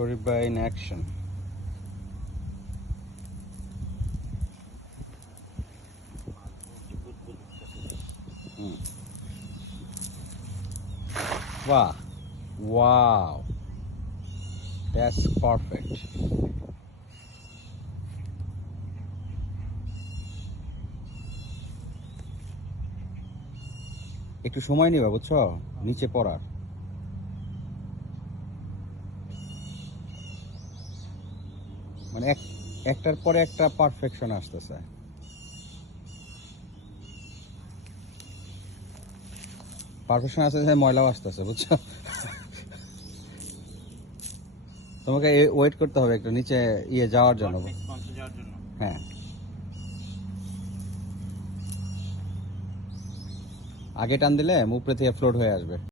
Sharif Bhai in action. Wow. Wow. That's perfect. একটু সময় নিবা বুঝছো নিচে পড়ার। মানে একটার পরে একটা পারফেকশন আসতেছে। পারফেকশন আসতেছে, ময়লাও আসতেছে বুঝছো। তোমাকে ওয়েট করতে হবে একটু নিচে যাওয়ার জন্য। হ্যাঁ, আগে টান দিলে উপরে থেকে ফ্লোট হয়ে আসবে।